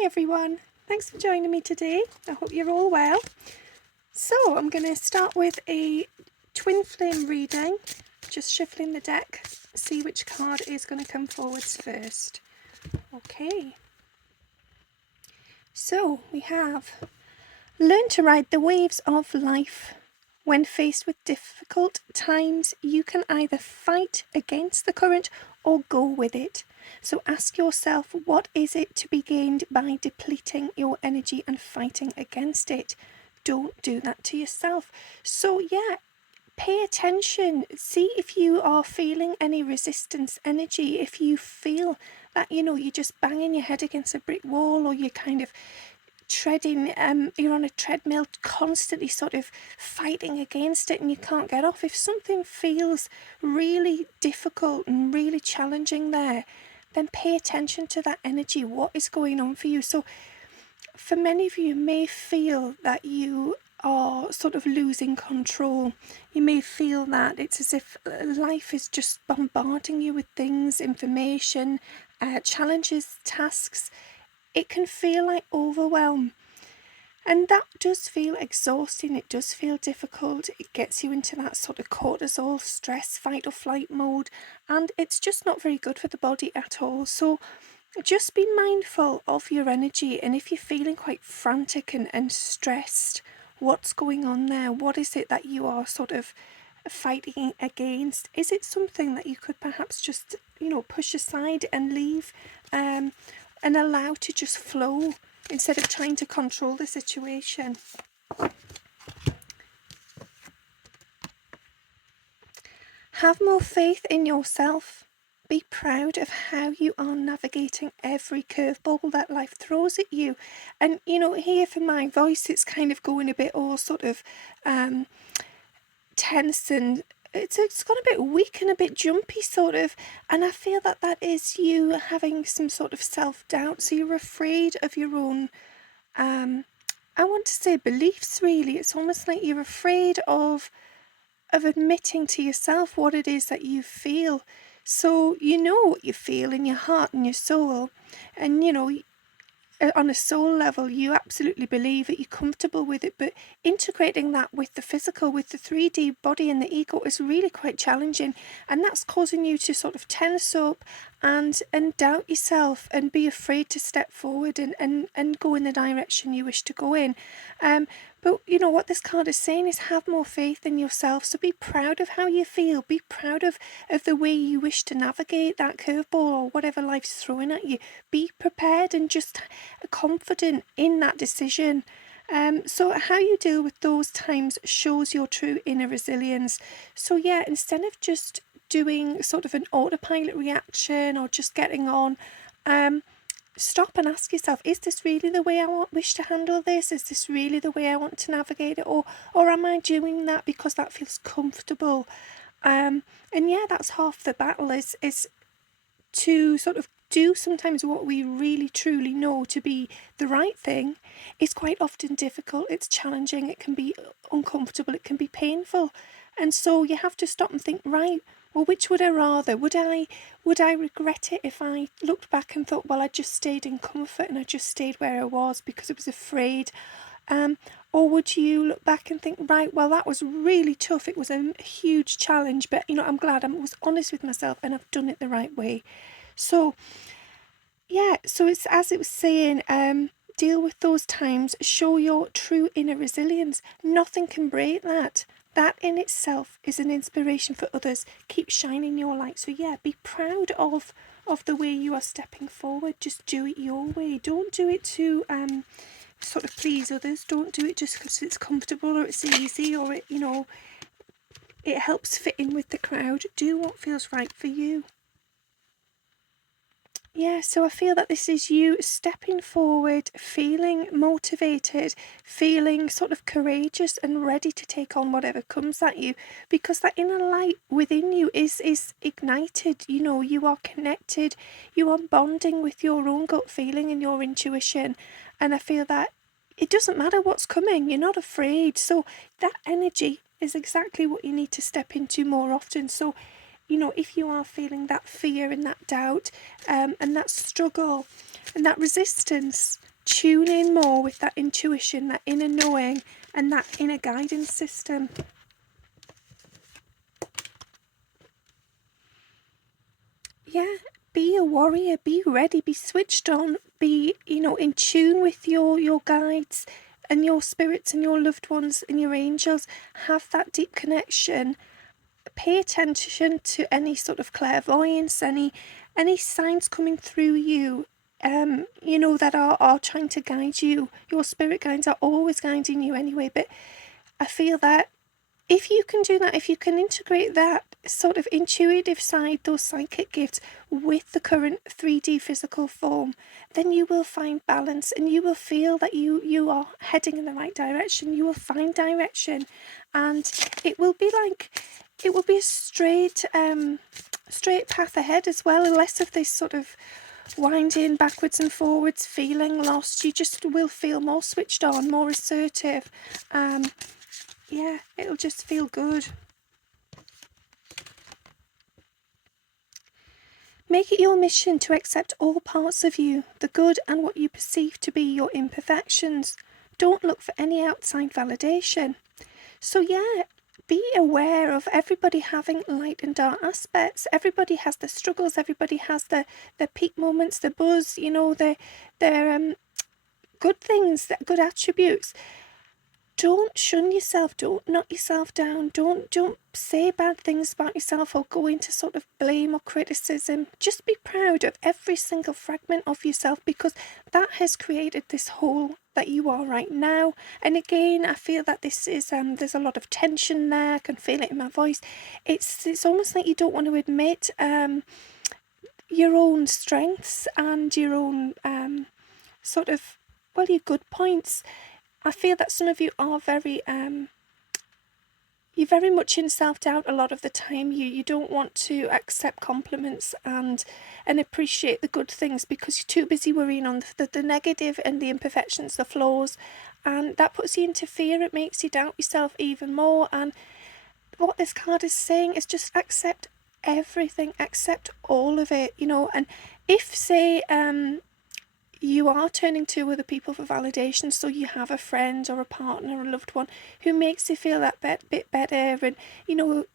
Hi everyone, thanks for joining me today. I hope you're all well. So I'm going to start with a twin flame reading, just shuffling the deck, see which card is going to come forwards first. Okay, so we have learn to ride the waves of life. When faced with difficult times, you can either fight against the current or go with it. So ask yourself, what is it to be gained by depleting your energy and fighting against it? Don't do that to yourself. So yeah, pay attention. See if you are feeling any resistance energy. If you feel that, you're just banging your head against a brick wall, or you're kind of treading, you're on a treadmill constantly sort of fighting against it and you can't get off. If something feels really difficult and really challenging there, then pay attention to that energy. What is going on for you? So for many of you may feel that you are sort of losing control. You may feel that it's as if life is just bombarding you with things, information, challenges, tasks. It can feel like overwhelm, and that does feel exhausting. It does feel difficult. It gets you into that sort of cortisol, stress, fight or flight mode, and it's just not very good for the body at all. So just be mindful of your energy, and if you're feeling quite frantic and stressed, what's going on there? What is it that you are sort of fighting against? Is it something that you could perhaps just push aside and leave, and allow to just flow instead of trying to control the situation? Have more faith in yourself. Be proud of how you are navigating every curveball that life throws at you. And here for my voice, it's kind of going a bit all sort of tense, and it's gone a bit weak and a bit jumpy sort of, and I feel that is you having some sort of self-doubt. So you're afraid of your own I want to say beliefs, really. It's almost like you're afraid of admitting to yourself what it is that you feel. So you know what you feel in your heart and your soul, and on a soul level you absolutely believe that you're comfortable with it, but integrating that with the physical, with the 3D body and the ego, is really quite challenging, and that's causing you to sort of tense up and doubt yourself and be afraid to step forward and go in the direction you wish to go in. But what this card is saying is have more faith in yourself. So be proud of how you feel. Be proud of the way you wish to navigate that curveball or whatever life's throwing at you. Be prepared and just confident in that decision. So how you deal with those times shows your true inner resilience. So yeah, instead of just doing sort of an autopilot reaction or just getting on, stop and ask yourself, is this really the way I wish to handle this? Is this really the way I want to navigate it? Or am I doing that because that feels comfortable? And yeah, that's half the battle, is to sort of do sometimes what we really truly know to be the right thing. Is quite often difficult, it's challenging, it can be uncomfortable, it can be painful. And so you have to stop and think, right, well, which would I rather? Would I regret it if I looked back and thought, well, I just stayed in comfort and I just stayed where I was because I was afraid? Or would you look back and think, right, well, that was really tough, it was a huge challenge, but I'm glad I was honest with myself and I've done it the right way. So yeah, so it's as it was saying, deal with those times, show your true inner resilience. Nothing can break that. That in itself is an inspiration for others. Keep shining your light. So yeah, be proud of the way you are stepping forward. Just do it your way. Don't do it to sort of please others. Don't do it just because it's comfortable or it's easy or it helps fit in with the crowd. Do what feels right for you. Yeah, so I feel that this is you stepping forward, feeling motivated, feeling sort of courageous and ready to take on whatever comes at you, because that inner light within you is ignited. You are connected, you are bonding with your own gut feeling and your intuition, and I feel that it doesn't matter what's coming, you're not afraid. So that energy is exactly what you need to step into more often. So if you are feeling that fear and that doubt, and that struggle and that resistance, tune in more with that intuition, that inner knowing, and that inner guidance system. Yeah, be a warrior, be ready, be switched on, be, in tune with your guides and your spirits and your loved ones and your angels. Have that deep connection. Pay attention to any sort of clairvoyance, any signs coming through you, that are trying to guide you. Your spirit guides are always guiding you anyway, but I feel that if you can do that, if you can integrate that sort of intuitive side, those psychic gifts, with the current 3D physical form, then you will find balance and you will feel that you are heading in the right direction. You will find direction, and it will be a straight path ahead as well, and less of this sort of winding backwards and forwards, feeling lost. You just will feel more switched on, more assertive. Yeah, it'll just feel good. Make it your mission to accept all parts of you, the good and what you perceive to be your imperfections. Don't look for any outside validation. So yeah, be aware of everybody having light and dark aspects. Everybody has their struggles. Everybody has their peak moments, the buzz, their good things, their good attributes. Don't shun yourself, don't knock yourself down, don't say bad things about yourself or go into sort of blame or criticism. Just be proud of every single fragment of yourself, because that has created this whole that you are right now. And again, I feel that this is there's a lot of tension there. I can feel it in my voice. It's almost like you don't want to admit your own strengths and your own your good points. I feel that some of you are you're very much in self-doubt a lot of the time. You don't want to accept compliments and appreciate the good things, because you're too busy worrying on the negative and the imperfections, the flaws, and that puts you into fear. It makes you doubt yourself even more. And what this card is saying is just accept everything, accept all of it, and if, say, you are turning to other people for validation, so you have a friend or a partner or a loved one who makes you feel that bit better and,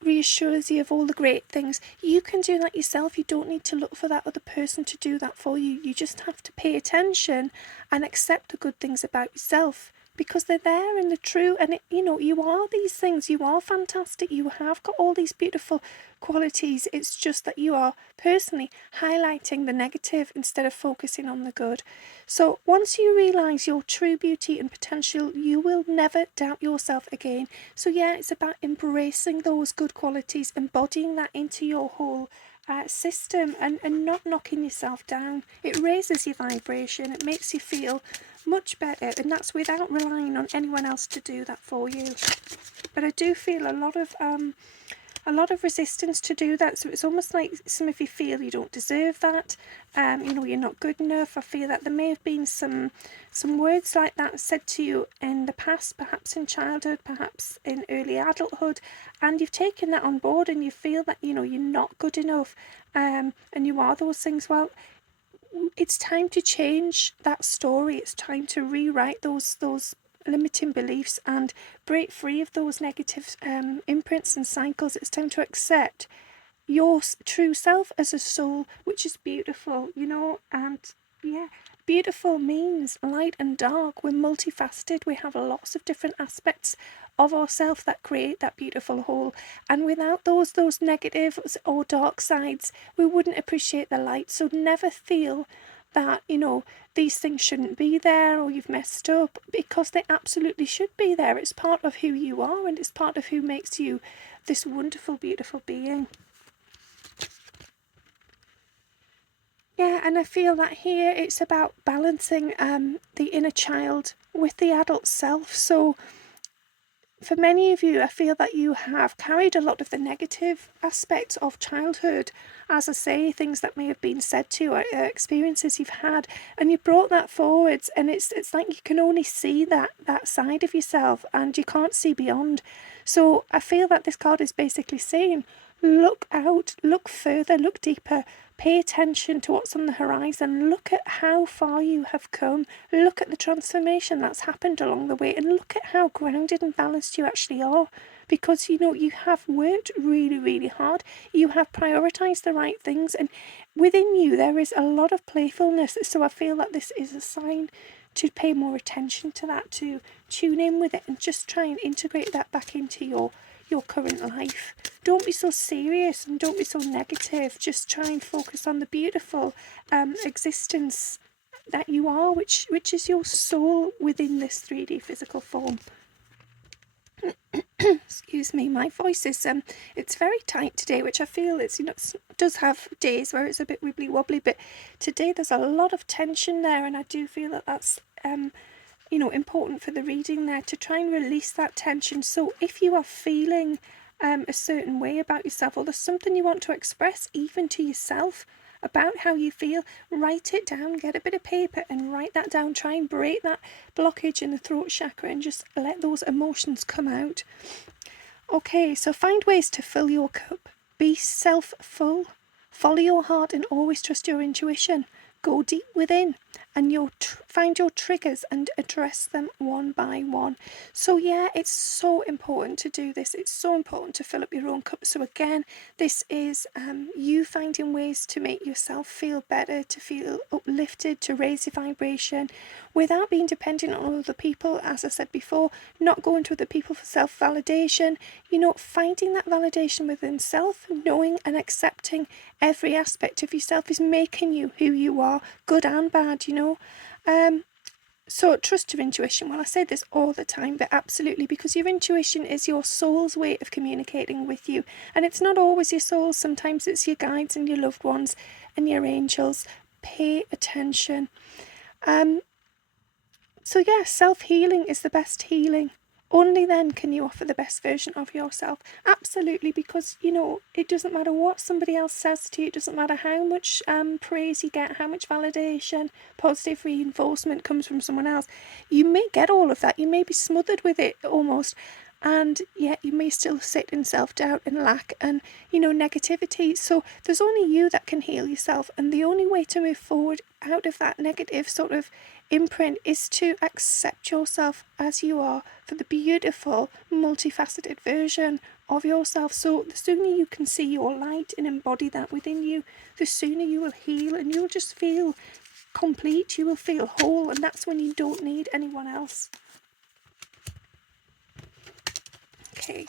reassures you of all the great things, you can do that yourself. You don't need to look for that other person to do that for you. You just have to pay attention and accept the good things about yourself, because they're there and they're true, and you are these things. You are fantastic. You have got all these beautiful qualities. It's just that you are personally highlighting the negative instead of focusing on the good. So once you realise your true beauty and potential, you will never doubt yourself again. So yeah, it's about embracing those good qualities, embodying that into your whole system, and not knocking yourself down. It raises your vibration. It makes you feel much better, and that's without relying on anyone else to do that for you. But I do feel a lot of resistance to do that. So it's almost like some of you feel you don't deserve that. You're not good enough. I feel that there may have been some words like that said to you in the past, perhaps in childhood, perhaps in early adulthood, and you've taken that on board and you feel that you're not good enough, and you are those things. Well, it's time to change that story. It's time to rewrite those limiting beliefs and break free of those negative imprints and cycles. It's time to accept your true self as a soul, which is beautiful, and yeah, beautiful means light and dark. We're multifaceted. We have lots of different aspects of ourselves that create that beautiful whole, and without those negative or dark sides, we wouldn't appreciate the light. So never feel that these things shouldn't be there or you've messed up, because they absolutely should be there. It's part of who you are, and it's part of who makes you this wonderful, beautiful being. Yeah, and I feel that here it's about balancing the inner child with the adult self. So for many of you, I feel that you have carried a lot of the negative aspects of childhood, as I say, things that may have been said to you, or experiences you've had, and you brought that forwards, and it's like you can only see that side of yourself, and you can't see beyond. So I feel that this card is basically saying, look out, look further, look deeper, Pay attention to what's on the horizon. Look at how far you have come. Look at the transformation that's happened along the way, and look at how grounded and balanced you actually are. Because you have worked really, really hard. You have prioritized the right things, and within you there is a lot of playfulness. So I feel that this is a sign to pay more attention to that, to tune in with it, and just try and integrate that back into your current life. Don't be so serious and don't be so negative. Just try and focus on the beautiful existence that you are, which is your soul within this 3D physical form. Excuse me, my voice is it's very tight today, which I feel it's it does have days where it's a bit wibbly wobbly, but today there's a lot of tension there, and I do feel that that's important for the reading there, to try and release that tension. So if you are feeling a certain way about yourself, or there's something you want to express even to yourself about how you feel, write it down. Get a bit of paper and write that down. Try and break that blockage in the throat chakra and just let those emotions come out. Okay, so find ways to fill your cup. Be self-full. Follow your heart and always trust your intuition. Go deep within and you'll find your triggers and address them one by one. So yeah, it's so important to do this. It's so important to fill up your own cup. So again, this is you finding ways to make yourself feel better, to feel uplifted, to raise your vibration without being dependent on other people. As I said before, not going to other people for self-validation, finding that validation within self, knowing and accepting every aspect of yourself is making you who you are, good and bad, So trust your intuition. Well, I say this all the time, but absolutely, because your intuition is your soul's way of communicating with you. And it's not always your soul. Sometimes it's your guides and your loved ones and your angels. Pay attention. So yeah, self-healing is the best healing. Only then can you offer the best version of yourself. Absolutely, because, it doesn't matter what somebody else says to you. It doesn't matter how much praise you get, how much validation, positive reinforcement comes from someone else. You may get all of that. You may be smothered with it almost. And yet you may still sit in self-doubt and lack and, negativity. So there's only you that can heal yourself. And the only way to move forward out of that negative sort of imprint is to accept yourself as you are, for the beautiful, multifaceted version of yourself. So the sooner you can see your light and embody that within you, the sooner you will heal, and you'll just feel complete. You will feel whole, and that's when you don't need anyone else. Okay.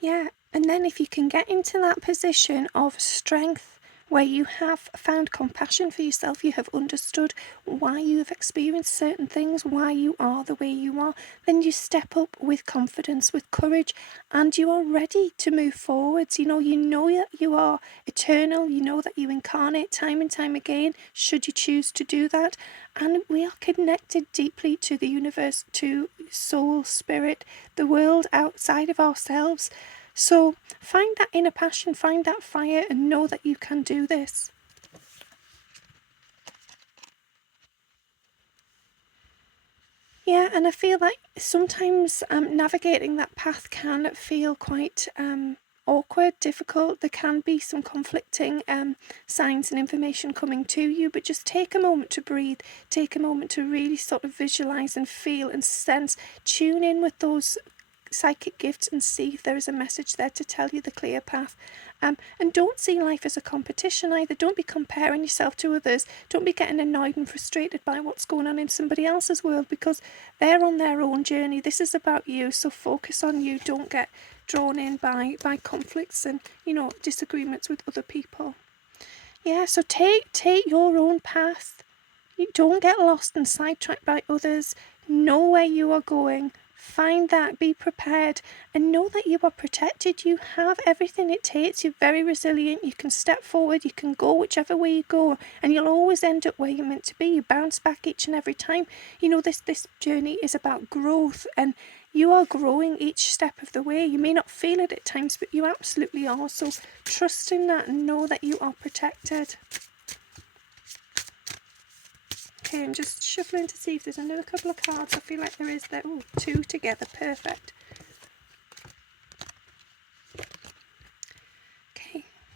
Yeah, and then if you can get into that position of strength, where you have found compassion for yourself, you have understood why you have experienced certain things, why you are the way you are, then you step up with confidence, with courage, and you are ready to move forwards. You know that you are eternal. You know that you incarnate time and time again, should you choose to do that. And we are connected deeply to the universe, to soul, spirit, the world outside of ourselves. So find that inner passion, find that fire, and know that you can do this. Yeah, and I feel like sometimes navigating that path can feel quite awkward, difficult. There can be some conflicting signs and information coming to you, but just take a moment to breathe, take a moment to really sort of visualize and feel and sense, tune in with those psychic gifts and see if there is a message there to tell you the clear path. And don't see life as a competition either. Don't be comparing yourself to others. Don't be getting annoyed and frustrated by what's going on in somebody else's world, because they're on their own journey. This is about you, so focus on you. Don't get drawn in by conflicts and disagreements with other people. Yeah, so take your own path. You don't get lost and sidetracked by others. Know where you are going. Find that, be prepared, and know that you are protected. You have everything it takes. You're very resilient. You can step forward. You can go whichever way you go, and you'll always end up where you're meant to be. You bounce back each and every time. This journey is about growth, and you are growing each step of the way. You may not feel it at times, but you absolutely are. So trust in that and know that you are protected. Okay, I'm just shuffling to see if there's another couple of cards. I feel like there is there. Oh, two together, perfect.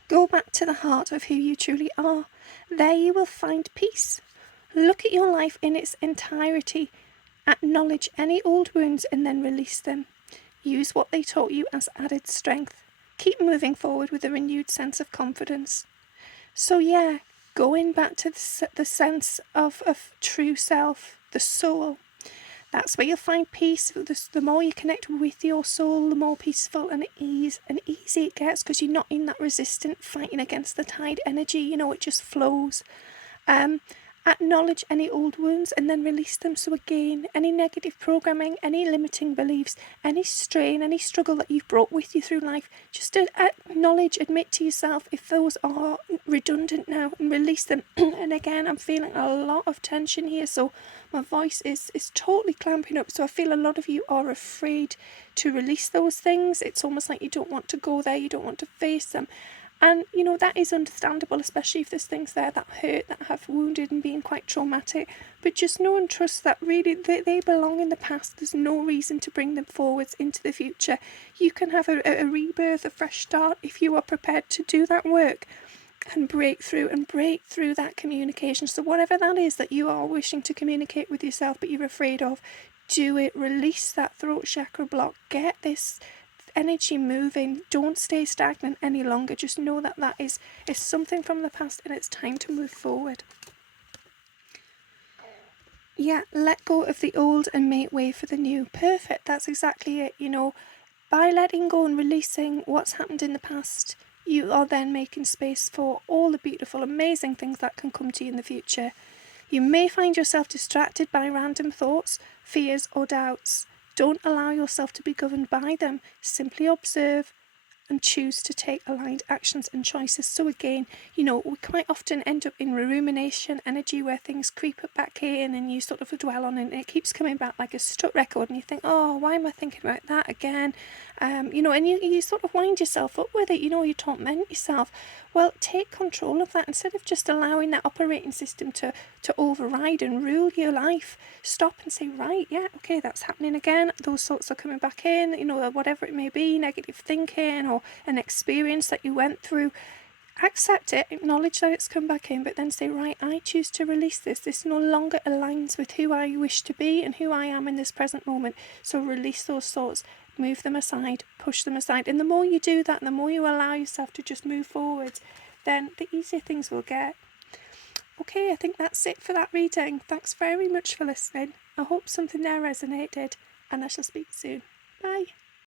Go back to the heart of who you truly are. There you will find peace. Look at your life in its entirety. Acknowledge any old wounds and then release them. Use what they taught you as added strength. Keep moving forward with a renewed sense of confidence. So yeah, going back to the sense of true self, the soul. That's where you'll find peace. The more you connect with your soul, the more peaceful and easy it gets, because you're not in that resistant fighting against the tide energy. It just flows. Acknowledge any old wounds and then release them. So again, any negative programming, any limiting beliefs, any strain, any struggle that you've brought with you through life, just to acknowledge, admit to yourself if those are redundant now, and release them. And again, I'm feeling a lot of tension here, so my voice is totally clamping up. So I feel a lot of you are afraid to release those things. It's almost like you don't want to go there, you don't want to face them. And, that is understandable, especially if there's things there that hurt, that have wounded and been quite traumatic. But just know and trust that really they belong in the past. There's no reason to bring them forwards into the future. You can have a rebirth, a fresh start, if you are prepared to do that work and break through that communication. So whatever that is that you are wishing to communicate with yourself but you're afraid of, do it. Release that throat chakra block. Get this energy moving. Don't stay stagnant any longer. Just know that is something from the past and it's time to move forward. Yeah, let go of the old and make way for the new. Perfect. That's exactly it. By letting go and releasing what's happened in the past, you are then making space for all the beautiful, amazing things that can come to you in the future. You may find yourself distracted by random thoughts, fears, or doubts. Don't allow yourself to be governed by them. Simply observe and choose to take aligned actions and choices. So again, we quite often end up in rumination energy where things creep up back in and you sort of dwell on it and it keeps coming back like a stuck record and you think, oh, why am I thinking about that again? And you sort of wind yourself up with it, you torment yourself. Well, take control of that instead of just allowing that operating system to override and rule your life. Stop and say, right, yeah, okay, that's happening again. Those thoughts are coming back in, whatever it may be, negative thinking or an experience that you went through. Accept it, acknowledge that it's come back in, but then say, right, I choose to release this. This no longer aligns with who I wish to be and who I am in this present moment. So release those thoughts, move them aside, push them aside. And the more you do that, and the more you allow yourself to just move forward, then the easier things will get. Okay, I think that's it for that reading. Thanks very much for listening. I hope something there resonated, and I shall speak soon. Bye.